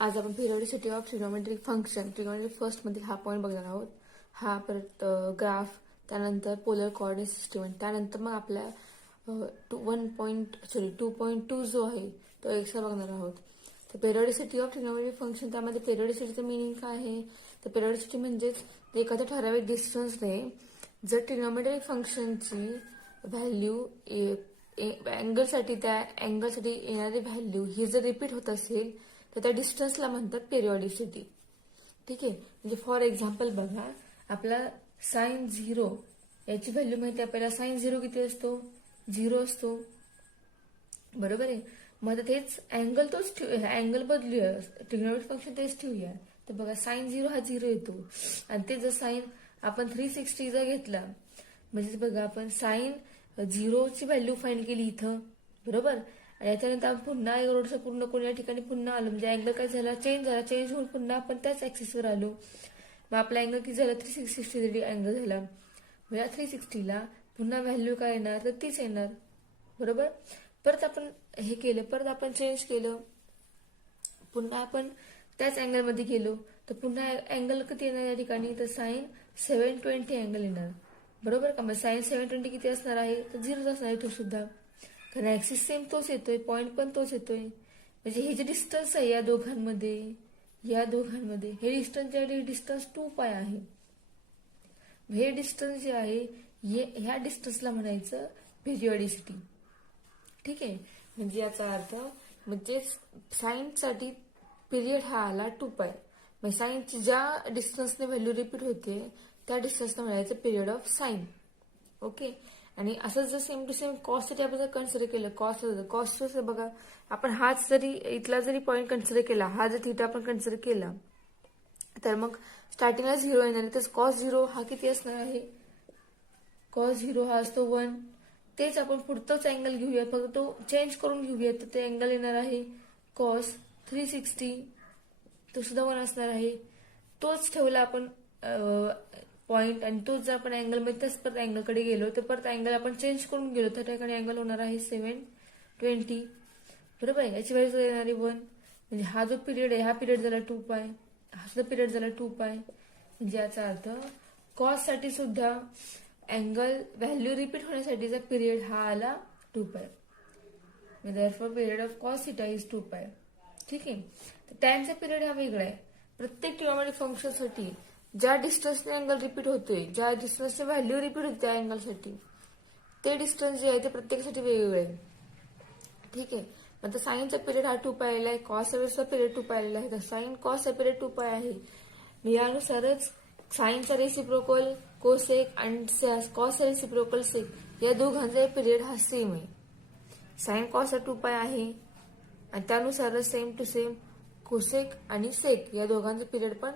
आज आपण periodicity of trigonometric function trigonometric first मधील हा पॉईंट बघणार आहोत. हा परत ग्राफ, त्यानंतर पोलर कोऑर्डिनेट सिस्टम, त्यानंतर मग आपल्या 2.2 जो आहे तो एक्स्ट्रा बघणार आहोत. तर पिरियॉडिसिटी ऑफ ट्रिग्नोमेट्रिक फंक्शन, त्यामध्ये पिरियॉडिसिटीचं मिनिंग काय आहे? तर पिरियॉडिसिटी म्हणजेच एखाद्या ठराविक डिस्टन्सने जर ट्रिग्नोमेट्रिक फंक्शनची व्हॅल्यू अँगलसाठी, त्या अँगलसाठी येणारी व्हॅल्यू ही जर रिपीट होत असेल तर त्या डिस्टन्सला म्हणतात पिरियॉडिसिटी. ठीक आहे. म्हणजे फॉर एक्झाम्पल बघा, आपला साइन 0 याची व्हॅल्यू माहिती आहे आपल्याला. साइन 0 किती असतो? 0 असतो, बरोबर आहे. मग आता तेच अँगल तोच अँगल बदलूया, ट्रिग्नोमेट्रिक फंक्शन तेच ठेवूया. तर बघा साइन 0 हा 0 येतो, आणि ते जर साइन आपण 360 जर घेतला, म्हणजे बघा आपण साइन 0 ची व्हॅल्यू फाइंड केली इथं, बरोबर. आणि याच्यानंतर आपण पुन्हा रोडचं पूर्ण करून या ठिकाणी पुन्हा आलो, म्हणजे अँगल काय झाला? चेंज झाला. चेंज होऊन पुन्हा आपण त्याच ऍक्सिसवर आलो. मग आपला अँगल किती झाला? 360 डिग्री अँगल झाला. मग या 360ला पुन्हा व्हॅल्यू काय येणार? तर तीच येणार, बरोबर. परत आपण हे केलं, परत आपण चेंज केलं, पुन्हा आपण त्याच अँगलमध्ये गेलो, तर पुन्हा अँगल किती येणार या ठिकाणी? तर साइन 720 अँगल येणार, बरोबर का. मग साइन 720 किती असणार आहे? तर 0 असणार आहे तो सुद्धा, कारण ऍक्सिस सेम तोच येतोय, पॉइंट पण तोच येतोय. म्हणजे हे जे डिस्टन्स आहे या दोघांमध्ये हे डिस्टन्स 2π आहे. हे डिस्टन्स जे आहे ह्या डिस्टन्सला म्हणायचं पिरियॉडिसिटी. ठीक आहे. म्हणजे याचा अर्थ, म्हणजे साइनसाठी पिरियड हा आला 2π. म्हणजे साइनची ज्या डिस्टन्सने व्हॅल्यू रिपीट होते त्या डिस्टन्सला म्हणायचं पिरियड ऑफ साइन. ओके. आणि असं जर सेम टू सेम कॉससाठी आपण जर कन्सिडर केलं, कॉस्ट बघा, आपण हाच जरी इथला जरी पॉईंट कन्सिडर केला, हा जर थिटा आपण कन्सिडर केला, तर मग स्टार्टिंगला 0 येणार आहे. तर कॉस 0 हा किती असणार आहे? कॉस 0 हा असतो 1. तेच आपण पुढचाच अँगल घेऊया, फक्त तो चेंज करून घेऊया, तर ते अँगल येणार आहे कॉस 360, तो सुद्धा 1 असणार आहे. तोच ठेवला आपण पॉइंट, आणि तोच जर आपण अँगल मध्ये त्याच परत अँगलकडे गेलो, तर परत अँगल आपण चेंज करून गेलो, तर त्या ठिकाणी अँगल होणार आहे 720, बरोबर आहे. याची व्हॅल्यू येणार आहे 1. म्हणजे हा जो पिरियड आहे, हा पिरियड झाला 2π, हा सुद्धा पिरियड झाला 2π. म्हणजे याचा अर्थ कॉस साठी सुद्धा अँगल व्हॅल्यू रिपीट होण्यासाठीचा पिरियड हा आला 2π. therefore period of cos theta is 2π. ठीक आहे. तर टॅनचा पिरियड हा वेगळा आहे. प्रत्येक ट्रिग्नोमेट्रिक फंक्शन साठी ज्या डिस्टन्सने अँगल रिपीट होतोय, ज्या डिस्टन्सने व्हॅल्यू रिपीट होते त्या अँगलसाठी, ते डिस्टन्स जे आहे ते प्रत्येकासाठी वेगवेगळे आहे. ठीक आहे. मग साइनचा पिरियड हा 2π आलेला आहे, कॉसचा पिरियड 2π आलेला आहे, तर साइन कॉसचा पिरियड 2π आहे. यानुसारच साइनचा रेसिप्रोकल कोसेक आणि कॉसचा रेसिप्रोकल सेक या दोघांचा पिरियड हा सेम आहे. साइन कॉसचा 2π आहे, आणि त्यानुसारच सेम टू सेम कोसेक आणि सेक या दोघांचे पिरियड पण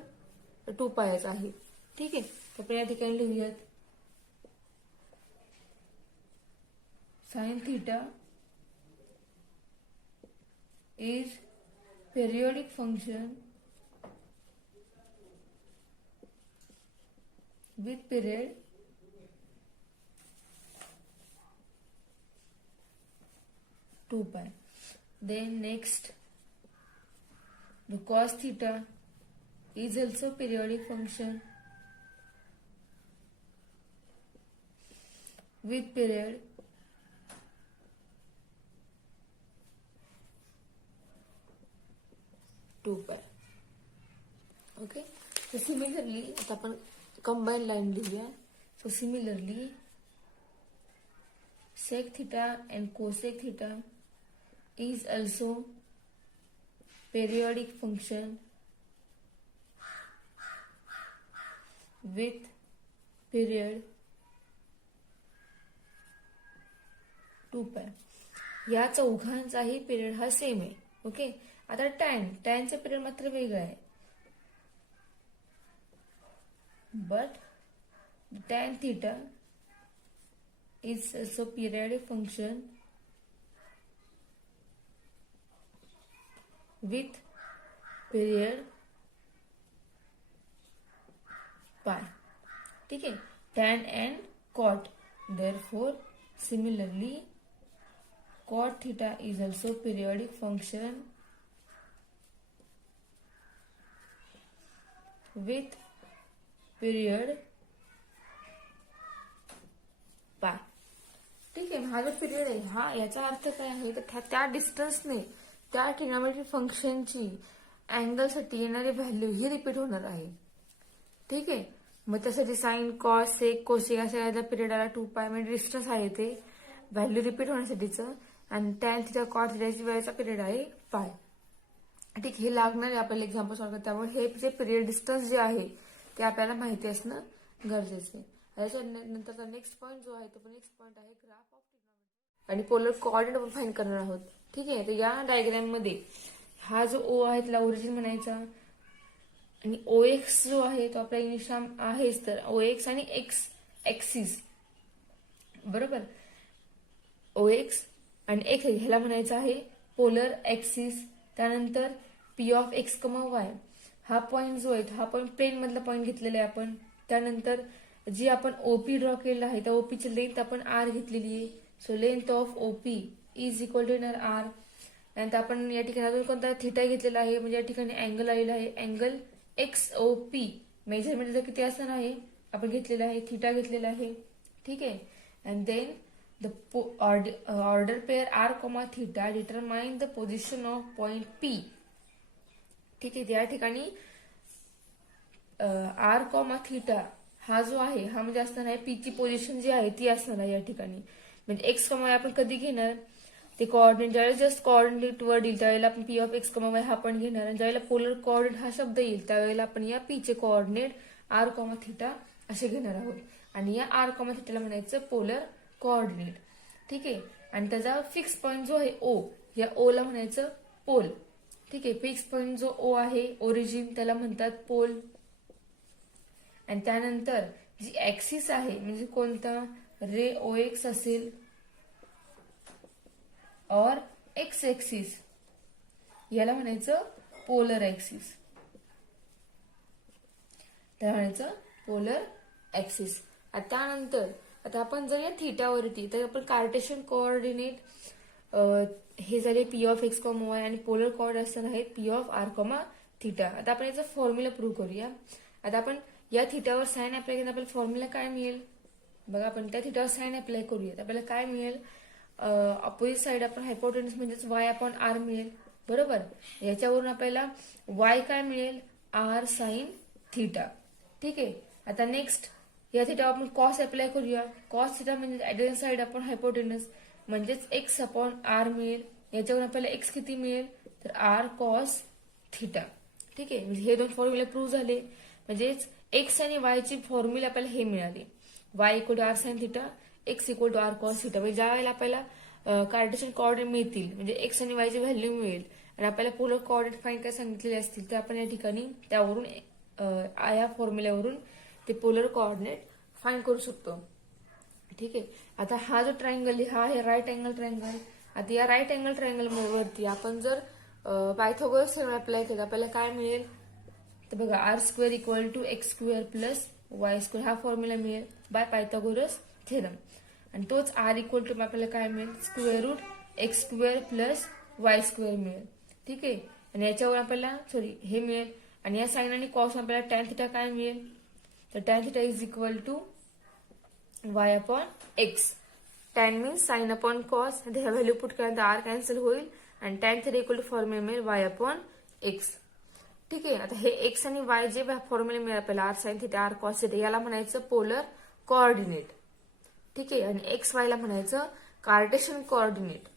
2π आहे. ठीक आहे. तर आपण या ठिकाणी लिहूयात, sine theta is periodic function with period 2π. Then next, the cos theta is also periodic function with period 2π. Okay. तर सिमिलरली आता आपण कंबाईन लाईन लिहूया. So similarly sec theta and cosec theta is also periodic function with period 2π. या चौघांचाही period हा same आहे. Okay. आता टॅनचा पिरियड मात्र वेगळा आहे, but tan theta is also periodic function with period π. ठीक आहे. Tan and cot, therefore similarly cot theta is also periodic function with period pi. ठीक आहे. हा जो पिरियड आहे हा याचा अर्थ काय आहे तर त्या डिस्टन्सने त्या ट्रिग्नोमेट्रिक फंक्शनची अँगलसाठी येणारी व्हॅल्यू ही रिपीट होणार आहे. ठीक आहे. मग त्यासाठी साइन कॉस सेक कोसेक अशा पिरियड आला 2π म्हणजे डिस्टन्स आहे ते व्हॅल्यू रिपीट होण्यासाठीचं. आणि टॅन थिटा कॉट थिटाची वेळेचा पिरियड आहे पाय. ठीक. हे लागणार आहे आपल्याला एक्झाम्पल सॉल्व्ह करता. त्यामुळे हे जे पिरियड डिस्टन्स जे आहे ते आपल्याला माहिती असणं गरजेचं आहे. नंतरचा नेक्स्ट पॉईंट जो आहे तो पण नेक्स्ट पॉईंट आहे ग्राफ ऑफ ट्रिग्नोमेट्री आणि पोलर कोऑर्डिनेट आपण फाइंड करणार आहोत. ठीक आहे. तर या डायग्राम मध्ये हा जो ओ आहे त्याला ओरिजिन म्हणायचा आणि OX जो आहे तो आपला इंग्लिश टर्म आहेच. तर OX आणि एक्स एक्सिस बरोबर OX आणि एक्स ह्याला म्हणायचं आहे पोलर एक्सिस. त्यानंतर P ऑफ एक्स वाय हा पॉईंट जो आहे हा पॉईंट प्लेन मधला पॉईंट घेतलेला आहे आपण. त्यानंतर जी आपण OP ड्रॉ केलेला आहे त्या OP ची लेंथ आपण R घेतलेली आहे. So length of OP is equal to R. त्यानंतर आपण या ठिकाणी अजून कोणता थिटा घेतलेला आहे म्हणजे या ठिकाणी अँगल आलेला आहे अँगल XOP मेजरमेंट किती असणार आहे आपण घेतलेला आहे थिटा घेतलेला आहे. ठीक आहे. And then the order pair R, theta determine the position of point P. ठीक आहे. या ठिकाणी R, थिटा हा जो आहे हा म्हणजे असणार आहे P ची पोझिशन जी आहे ती असणार आहे या ठिकाणी. म्हणजे एक्स वाय आपण कधी घेणार ते कोऑर्डिनेट ज्यावेळेला जस्ट कोऑर्डिनेट वर्ड येईल त्यावेळेला आपण P ऑफ एक्स वाय हा पण घेणार आणि ज्यावेळेला पोलर कोऑर्डिनेट हा शब्द येईल त्यावेळेला आपण या P चे कोऑर्डिनेट R, थिटा असे घेणार आहोत आणि या R, थिटाला म्हणायचं पोलर कोऑर्डिनेट. ठीक आहे. आणि त्याचा फिक्स पॉईंट जो आहे O या O ला म्हणायचं पोल. ठीक आहे. फिक्स पॉईंट जो O आहे ओरिजिन त्याला म्हणतात पोल. आणि त्यानंतर जी ऍक्सिस आहे म्हणजे कोणता रे OX असेल और एक्स ऍक्सिस याला म्हणायचं पोलर ऍक्सिस. त्याला म्हणायचं पोलर ऍक्सिस. त्यानंतर आता आपण जर या थिटावरती तर आपण कार्टेशियन कोऑर्डिनेट हे झाले P ऑफ एक्स वाय आणि पोलर कोऑर्डिनेट असणार आहे P ऑफ R, थिटा. आता आपण याचा फॉर्म्युला प्रूव्ह करूया. आता आपण या थिटावर साइन अप्लाय केल्यानंतर आपल्याला फॉर्म्युला काय मिळेल बघा. आपण त्या थिटावर साइन अप्लाय करूया आपल्याला काय मिळेल अपोजिट साइड आपण हायपोटेन्यूस म्हणजेच y अपॉन R मिळेल बरोबर. याच्यावरून आपल्याला y काय मिळेल R साइन थिटा. ठीक आहे. आता नेक्स्ट या थिटा आपण कॉस अप्लाय करूया. कॉस थिटा म्हणजे ऍडजंट साइड आपण हायपोटेन्यूस म्हणजेच x अपॉन R मिळेल. याच्यावरून आपल्याला x किती मिळेल तर R कॉस थिटा. ठीक आहे. म्हणजे हे दोन फॉर्म्युले प्रूव्ह झाले. म्हणजेच x आणि y ची फॉर्म्युला आपल्याला हे मिळाले y equal to R sine theta x equal to R cos theta. म्हणजे ज्या वेळेला आपल्याला कार्टेशियन कोऑर्डिनेट मिळतील म्हणजे x आणि y ची व्हॅल्यू मिळेल आणि आपल्याला पोलर कोऑर्डिनेट फाइंड काय सांगितलेले असतील तर आपण या ठिकाणी त्यावरून या फॉर्म्युल्यावरून ते पोलर कोऑर्डिनेट फाइंड करू शकतो. ठीक आहे. आता हा जो ट्रायंगल आहे हा आहे राईट अँगल ट्रायंगल. आता या राईट अँगल ट्रायंगल वरती आपण जर पायथागोरस थेरम अप्लाय केला आपल्याला काय मिळेल तर बघा R² equal to x² plus y² हा फॉर्म्युला मिळेल बाय पायथागोरस थेरम. आणि तोच R इक्वल टू आपल्याला काय मिळेल square route x² plus y² मिळेल. ठीक आहे. आणि याच्यावर आपल्याला हे मिळेल आणि या साइन आणि कॉस आपल्याला टॅन थिटा काय मिळेल तर tan theta is equal to y upon x. Tan means sine upon cos ह्या व्हॅल्यू पुट केल्यानंतर R कॅन्सल होईल आणि tan theta equal to formula मिळेल y अपॉन x. ठीक आहे. आता हे x आणि y जे फॉर्म्युला मिळेल आपल्याला R sine theta R cos theta याला म्हणायचं पोलर कोऑर्डिनेट. ठीक आहे. आणि एक्स वाय ला म्हणायचं कार्टेशियन कोऑर्डिनेट.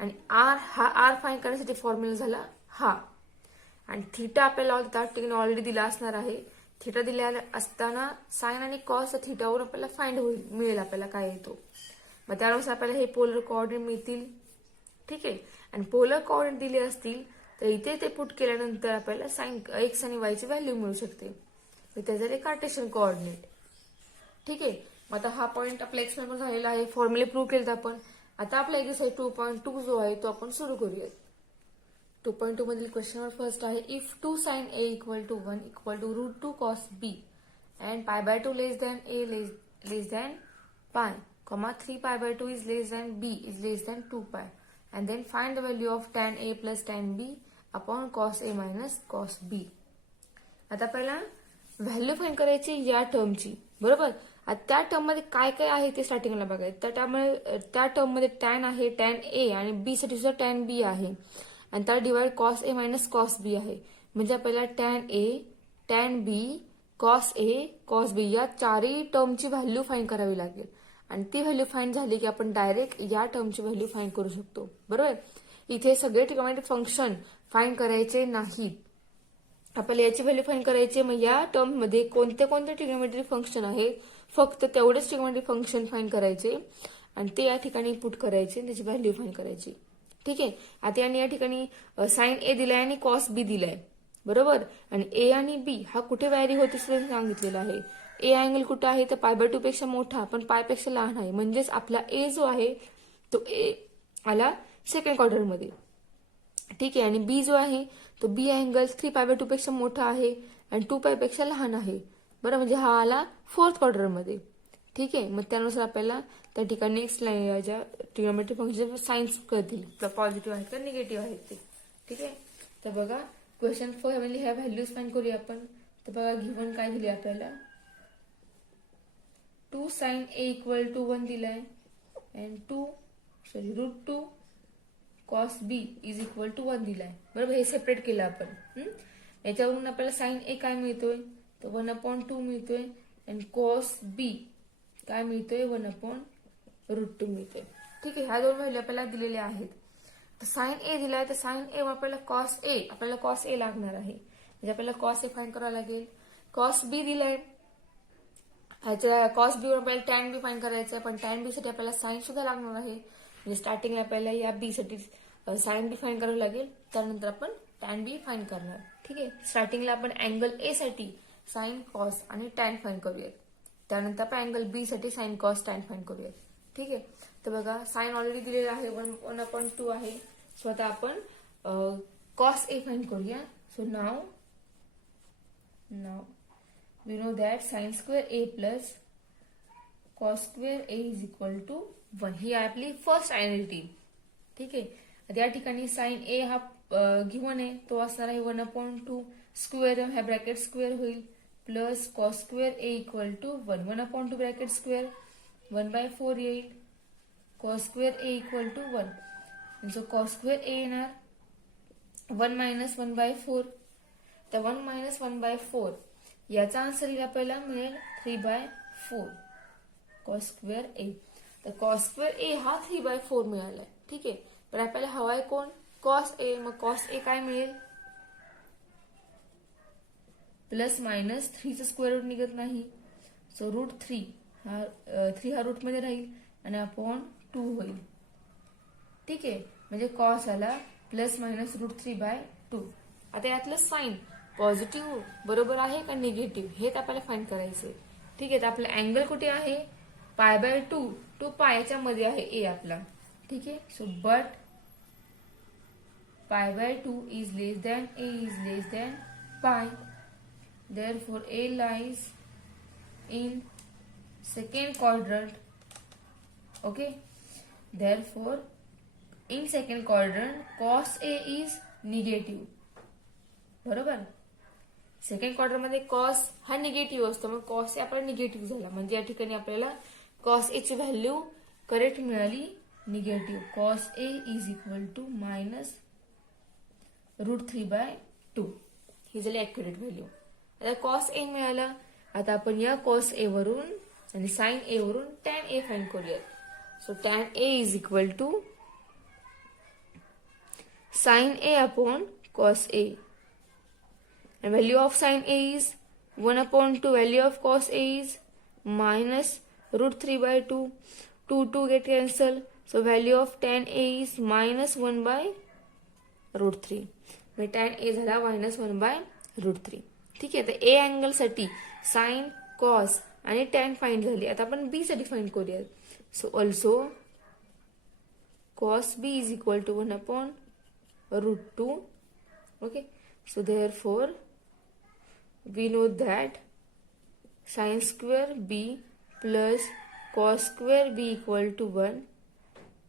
आणि R फाइंड करण्यासाठी फॉर्म्युला झाला हा. आणि थिटा आपल्याला त्या ठिकाणी ऑलरेडी दिला असणार आहे. थिटा दिलेला असताना साइन आणि कॉस थिटावरून आपल्याला फाइंड मिळेल आपल्याला काय येतो. मग त्यानुसार आपल्याला हे पोलर कोऑर्डिनेट मिळतील. ठीक आहे. आणि पोलर कोऑर्डिनेट दिले असतील तर इथे ते पुट केल्यानंतर आपल्याला साइन एक्स आणि वाय ची व्हॅल्यू मिळू शकते. त्याचे कार्टेशियन कोऑर्डिनेट. ठीक आहे. मग आता हा पॉईंट आपला एक्सप्लेन झालेला आहे. फॉर्म्युले प्रूव्ह केलेत आपण. आता आपला एक्सरसाइज 2.2 जो आहे तो आपण सुरू करूयात. 2.2 मधील क्वेश्चन नंबर फर्स्ट आहे if 2 sin a equal to 1 equal to √2 cos b and π/2 less than a less than pi, 3π/2 is less than b is less than 2π and then find the value of tan a plus tan b upon cos a minus cos b. आता पहिला value find करायची या टर्मची, बरोबर. आता त्या term मध्ये काय काय आहे ते स्टार्टिंगला बघायचं. त्या टर्म मध्ये टॅन आहे, टॅन ए, आणि बी साठी सुद्धा टॅन बी आहे, आणि त्याला divide cos A minus cos बी आहे. म्हणजे आपल्याला tan A, tan B, cos A, cos बी या चारही टर्मची व्हॅल्यू फाइंड करावी लागेल. आणि ती व्हॅल्यू फाइंड झाली की आपण डायरेक्ट या टर्मची व्हॅल्यू फाइंड करू शकतो, बरोबर. इथे सगळे ट्रिगोनोमेट्रिक फंक्शन फाइंड करायचे नाहीत, आपल्याला याची व्हॅल्यू फाइंड करायची. मग या टर्म मध्ये कोणते कोणते ट्रिगोनोमेट्रिक फंक्शन आहेत, फक्त तेवढेच ट्रिगोनोमेट्रिक फंक्शन फाइंड करायचे आणि ते या ठिकाणी पुट करायचे, त्याची व्हॅल्यू फाइंड करायची. ठीक आहे. आता या ठिकाणी साइन ए दिलाय आणि कॉस बी दिलाय, बरोबर. आणि ए आणि बी हा कुठे व्हॅरी होते सांगितलेलं आहे. ए अँगल कुठे आहे तर π/2 पेक्षा मोठा पण पायपेक्षा लहान आहे, म्हणजेच आपला ए जो आहे तो ए आला सेकंड क्वार्टर मध्ये. ठीक आहे. आणि बी जो आहे तो बी अँगल 3π/2 पेक्षा मोठा आहे आणि 2π पेक्षा लहान आहे, बरं. म्हणजे हा आला फोर्थ क्वार्टर मध्ये. ठीक आहे. मग त्यानुसार आपल्याला त्या ठिकाणी ज्या ट्रिगोनोमेट्रिक फंक्शन साइन्स कळतील, पॉझिटिव्ह आहेत का निगेटिव्ह आहेत ते. ठीक आहे. तर बघा क्वेश्चन 4 म्हणजे ह्या व्हॅल्यूज फाइंड करूया आपण. तर बघा गिव्हन काय दिले आपल्याला, 2 sin a इक्वल टू 1 दिलाय and √2 cos b is equal to 1 दिलाय, बरोबर. हे सेपरेट केलं आपण. याच्यावरून आपल्याला साइन ए काय मिळतोय तर 1/2 मिळतोय आणि कॉस बी काय मिळतोय 1/√2 मिळतोय. ठीक आहे. ह्या दोन व्हॅल्यू आपल्याला दिलेल्या आहेत. तर साइन ए दिलाय तर साइन ए आपल्याला कॉस ए लागणार आहे, म्हणजे आपल्याला कॉस ए फाइंड करावं लागेल. कॉस बी दिलाय, कॉस बी वर आपल्याला टॅन बी फाइंड करायचं आहे, पण टॅन बी साठी आपल्याला साइन सुद्धा लागणार आहे. म्हणजे स्टार्टिंगला आपल्याला या बी साठी साइन बी फाइंड करावं लागेल, त्यानंतर आपण टॅन बी फाइंड करणार. ठीक आहे. स्टार्टिंगला आपण अँगल ए साठी साइन, कॉस आणि टॅन फाइंड करूयात, त्यानंतर आपण अँगल बी साठी साइन, कॉस, टॅन फाइंड करूयात. ठीक आहे. तर बघा साइन ऑलरेडी दिलेला आहे 1/2 आहे. सो आता आपण कॉस ए फाइंड करूया. So now we know that sin square a plus cos square a is equal to 1. ही आपली फर्स्ट आयडेंटिटी. ठीक आहे. आता या ठिकाणी साइन ए हा गिव्हन आहे, तो असणार आहे 1/2 स्क्वेअर, ह्या ब्रॅकेट स्क्वेअर होईल, plus cos square A equal to 1. 1/2 bracket square 1/4 येईल, cos square A equal to 1. So cos square A येणार 1 - 1/4. तर 1 - 1/4 याचा आन्सर येईल आपल्याला मिळेल 3/4 कॉस स्क्वेअर ए. तर कॉस स्क्वेअर ए हा 3/4 मिळालाय. ठीक आहे. पण आपल्याला हवाय कोण, कॉस ए. मग कॉस ए काय मिळेल, प्लस मायनस 3चं स्क्वेअर रूट निघत नाही, सो √3 हा रूट मध्ये राहील आणि अपॉन 2 होईल. ठीक आहे. म्हणजे कॉस आला प्लस मायनस √3/2. आता यातलं साइन पॉझिटिव्ह बरोबर आहे का निगेटिव्ह हे आपल्याला फाइंड करायचंय. ठीक आहे. तर आपला अँगल कुठे आहे, π/2 टू π याच्यामध्ये आहे ए आपला. ठीक आहे. So but π/2 is less than A is less than π. Therefore a lies in second quadrant. Okay. Therefore in second quadrant cos a is negative. बरोबर. सेकंड क्वार्टर मध्ये कॉस हा निगेटिव्ह असतो, मग कॉस ए आपला निगेटिव्ह झाला, म्हणजे या ठिकाणी आपल्याला कॉस ए ची व्हॅल्यू करेक्ट मिळाली negative. Cos A is equal to minus √3/2 ही झाली ऍक्युरेट व्हॅल्यू. आता कॉस ए मिळाला. आता आपण या कॉस ए वरून आणि साइन ए वरून टॅन ए फाइंड करूयात. So tan A is equal to sine A upon cos A. And value of sin A is 1/2. Value of cos A is minus √3/2. 2 get cancel. So value of tan A is minus 1/√3. म्हणजे tan A झाला minus 1/√3. ठीक आहे. तर A angle साठी sign, cos आणि tan find झाली. आता आपण B साठी फाइंड करूया. So also cos B is equal to 1/√2. Okay. So therefore we know that sin square b plus cos square b equal to 1.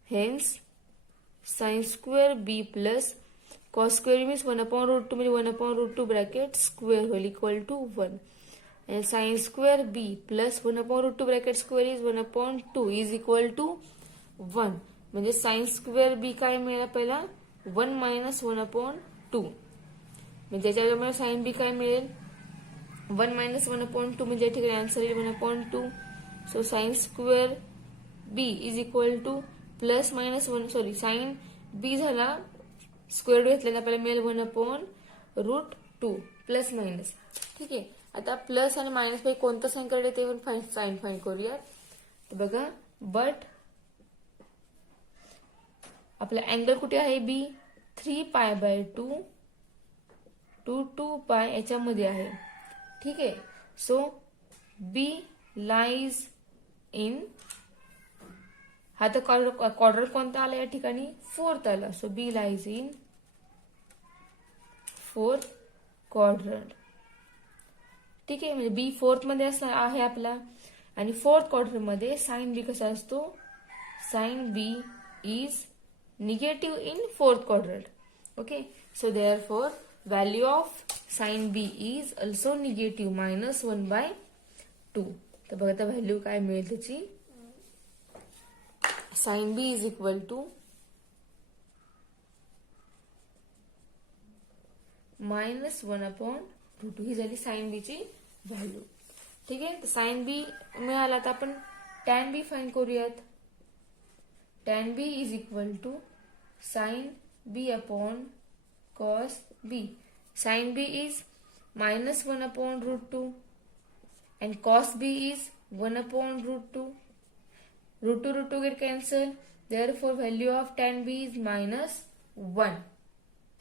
Hence sin square b plus cos square means 1/√2 म्हणजे 1/√2 bracket square होईल equal to 1. and sin square b plus 1 upon root 2 bracket square is 1 upon 2 is equal to 1. म्हणजे sin square b काय मिळेल आपल्याला 1 minus 1 upon 2. म्हणजे त्याच्यामुळे sin b काय मिळेल 1 minus 1 upon 2 म्हणजे या ठिकाणी आन्सर येईल 1 upon 2. So sin square b is equal to plus minus 1 sorry sin b झाला स्क्वेअर रूट घेतलेला आपल्याला मिळेल 1 upon रूट 2 प्लस मायनस. ठीक आहे. आता प्लस आणि मायनस पैकी कोणतं साइन करायचं ते पण साइन फाइंड करूया. तर बघा बट आपला अँगल कुठे आहे बी 3π/2 टू 2π याच्यामध्ये आहे. ठीक आहे. सो बी लाईज इन हा तर क्वाड्रंट कोणता आला या ठिकाणी फोर्थ आला. So B lies in fourth quadrant. ठीक आहे. म्हणजे बी फोर्थ मध्ये असणार आहे आपला आणि फोर्थ क्वाड्रंट मध्ये साइन बी कसा असतो sine B is negative in fourth quadrant. Okay. So therefore value of sine B is also negative -1/2. तर बघा आता व्हॅल्यू काय मिळेल त्याची sine B is equal to -1/√2 ही झाली साइन बी ची व्हॅल्यू. ठीक आहे. साइन बी मिळाला तर आपण टॅन बी फाइंड करूयात. Tan B is equal to sine B upon cos B. Sine B is -1/√2 and cos b is 1/√2. √2 get cancelled. Therefore value of tan b is -1.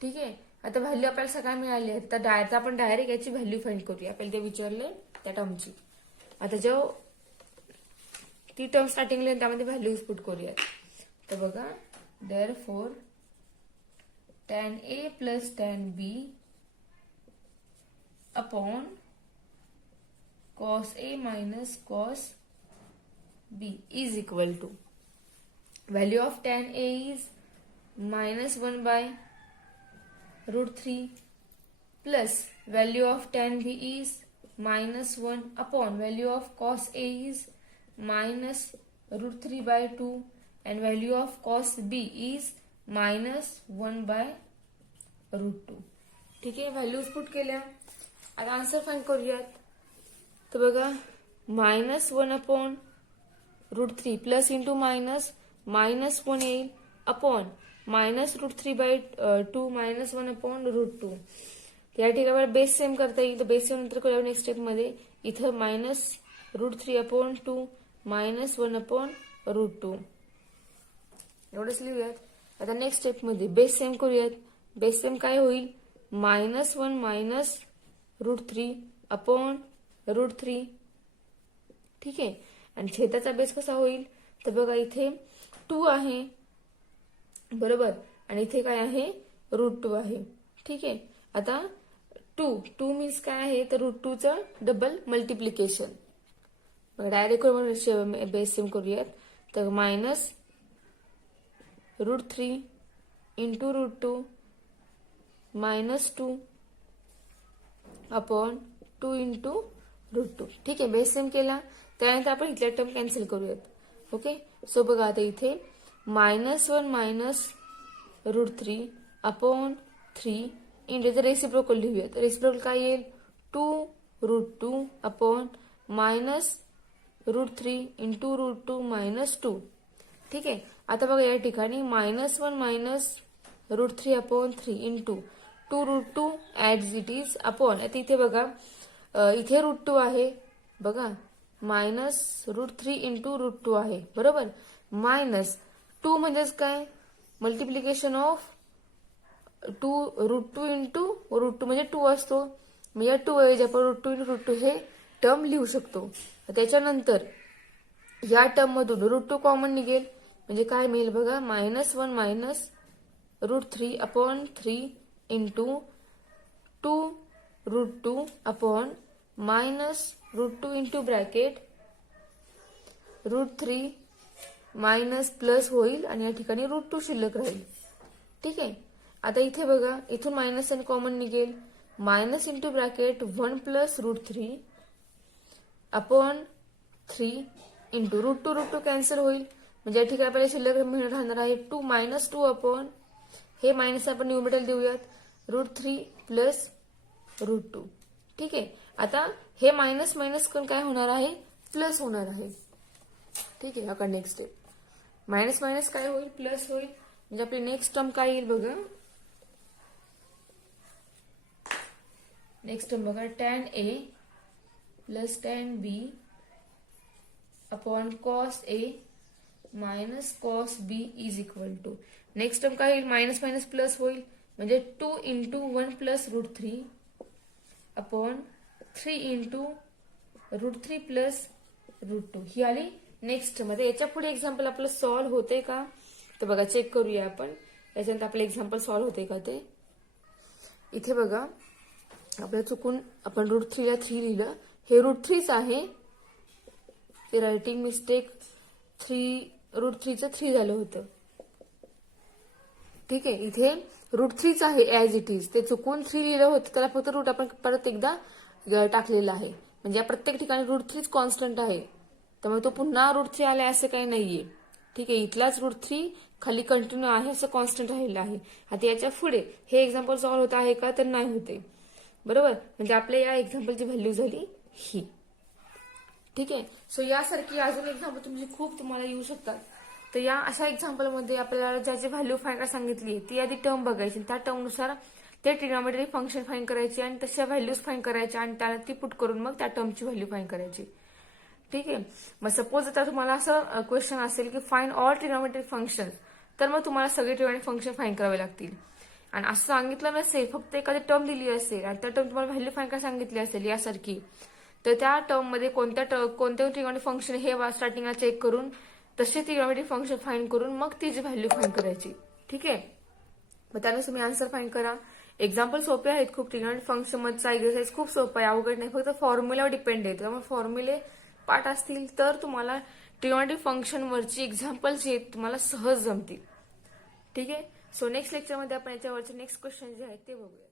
ठीक आहे. आता value आपल्याला सगळ्या मिळाली आहे. तर आपण डायरेक्ट याची व्हॅल्यू फाइंड करूया. आपल्याला ते विचारले त्या टर्मची. आता जो ती टर्म स्टार्टिंगला त्यामध्ये व्हॅल्यूज पुट करूयात. तर बघा therefore tan a plus tan b upon cos a minus cos b is equal to value of tan a is -1/√3 plus value of tan b is -1 upon value of cos a is -√3/2 and value of cos b is -1/√2. ठीक आहे. Values put केल्या. आता answer find करूयात. तर बघा -1/√3 plus into minus -1 येईल upon -√3/2 -1/√2. या ठिकाणी बेस सेम करता येईल. तर बेस सेम नंतर करूया नेक्स्ट स्टेप मध्ये. इथं -√3/2 -1/√2 एवढंच लिहूयात. आता नेक्स्ट स्टेप मध्ये बेस सेम करूयात. बेस सेम काय होईल -1 -√3 अपॉन √3. ठीक आहे. आणि छेदाचा बेस कसा होईल तर बघा इथे 2 आहे बरोबर आणि इथे काय आहे √2 आहे. ठीक आहे. आता 2 मीन्स काय आहे तर √2 चं double multiplication. Direct base same करूयात. तर -√3 इंटू √2 -2 अपॉन 2 इंटू √2. ठीक आहे. बेस सेम केला. त्यानंतर आपण इथल्या टर्म कॅन्सल करूयात. ओके. सो बघा आता इथे -1 -√3 अपॉन 3 इंटू रेसिप्रोकल लिहूयात. रेसिप्रोकल काय येईल 2√2 अपॉन -√3 इंटू √2 -2. ठीक आहे. आता बघा या ठिकाणी -1 -√3 upon 3 into 2√2 as it is upon. आता इथे बघा इथे √2 आहे बघा -√3 इंटू √2 आहे बरोबर. -2 म्हणजेच काय मल्टिप्लिकेशन ऑफ 2√2 इंटू √2 म्हणजे 2 असतो. मग या 2 ऐवजी आपण √2 इंटू √2 हे टर्म लिहू शकतो. त्याच्यानंतर या टर्म मधून √2 कॉमन निघेल म्हणजे काय मिळेल बघा -1 -√3 upon 3 into 2√2 upon -√2 into bracket √3 minus plus होईल आणि या ठिकाणी √2 शिल्लक राहील. ठीक आहे. आता इथे बघा इथून मायनस आणि कॉमन निघेल minus into bracket 1 + √3 upon 3 into root two cancel होईल, म्हणजे या ठिकाणी आपल्याला शिल्लक राहणार आहे 2 मायनस 2 अपॉन हे मायनस आपण न्यूमरेटर देऊयात √3 प्लस √2. ठीक आहे. आता हे मायनस मायनस काय होणार आहे, प्लस होणार आहे. ठीक आहे. आता नेक्स्ट स्टेप, मायनस मायनस काय होईल, प्लस होईल, म्हणजे आपली नेक्स्ट टर्म काय येईल बघा. नेक्स्ट टर्म बघा, tan A plus tan B upon cos A minus cos B is equal to, next term काय होईल, मायनस मायनस प्लस होईल, म्हणजे 2 into 1 plus √3 upon 3 into √3 plus √2 ही आली नेक्स्ट मध्ये. याच्या पुढे एक्झाम्पल आपलं सॉल्व्ह होते का, तर बघा चेक करूया आपण. याच्यानंतर आपलं एक्झाम्पल सॉल्व्ह होते का ते. इथे बघा आपल्याला चुकून आपण √3 ला 3 लिहिलं, हे √3च आहे, ते रायटिंग मिस्टेक, √3चं 3 झालं होतं. ठीक आहे. इथे √3च आहे ऍज इट इज, ते चुकून 3 लिहिलं होतं, त्याला फक्त रूट आपण परत एकदा टाकलेला आहे, म्हणजे या प्रत्येक ठिकाणी √3च कॉन्स्टंट आहे, त्यामुळे तो पुन्हा √3 आलाय असं काही नाहीये. ठीक आहे. इथलाच √3 खाली कंटिन्यू आहे, असं कॉन्स्टंट राहिलं आहे. आता याच्या पुढे हे एक्झाम्पल सॉल्व्ह होत आहे का, तर नाही होते. बरोबर, म्हणजे आपल्या या एक्झाम्पलची व्हॅल्यू झाली ही. ठीक आहे. सो यासारखी अजून एक्झाम्पल तुमची खूप तुम्हाला येऊ शकतात. तर या अशा एक्झाम्पलमध्ये आपल्याला ज्याची व्हॅल्यू फाइंड करायला सांगितली ती आधी टर्म बघायची, त्या टर्मनुसार ते ट्रिग्नोमेट्री फंक्शन फाइंड करायची आणि तशा व्हॅल्यूज फाइंड करायच्या आणि त्याला ती पुट करून मग त्या टर्मची व्हॅल्यू फाइंड करायची. ठीक आहे. मग सपोज आता तुम्हाला असं क्वेश्चन असेल की फाइंड ऑल ट्रिग्नोमेट्रिक फंक्शन, तर मग तुम्हाला सगळे ट्रिग्नोमेट्रिक फंक्शन फाइंड करावे लागतील. आणि असं सांगितलं नसेल, फक्त एखादी टर्म दिली असेल आणि त्या टर्म तुम्हाला व्हॅल्यू फाइंड करायला सांगितली असेल यासारखी, तर त्या टर्म मध्ये कोणते ट्रिग्नोमेट्रिक फंक्शन हे स्टार्टिंगला चेक करून तसे ट्रिग्नोमेट्रिक फंक्शन फाइंड करून मग तिची व्हॅल्यू फाइंड करायची. ठीक आहे. मग त्यानुसार तुम्ही आन्सर फाइंड करा. एक्झाम्पल सोपे आहेत खूप, ट्रिग्नोमेट्रिक फंक्शन मधचा एक्सरसाइज खूप सोपा आहे, अवघड नाही, फक्त फॉर्म्युलावर डिपेंड आहे. त्यामुळे फॉर्म्युले पाठ असतील तर तुम्हाला ट्रिग्नोमेट्रिक फंक्शन वरची एक्झाम्पल्स जे तुम्हाला सहज जमतील. ठीक आहे. सो नेक्स्ट लेक्चरमध्ये आपण याच्यावरचे नेक्स्ट क्वेश्चन जे आहेत ते बघूया.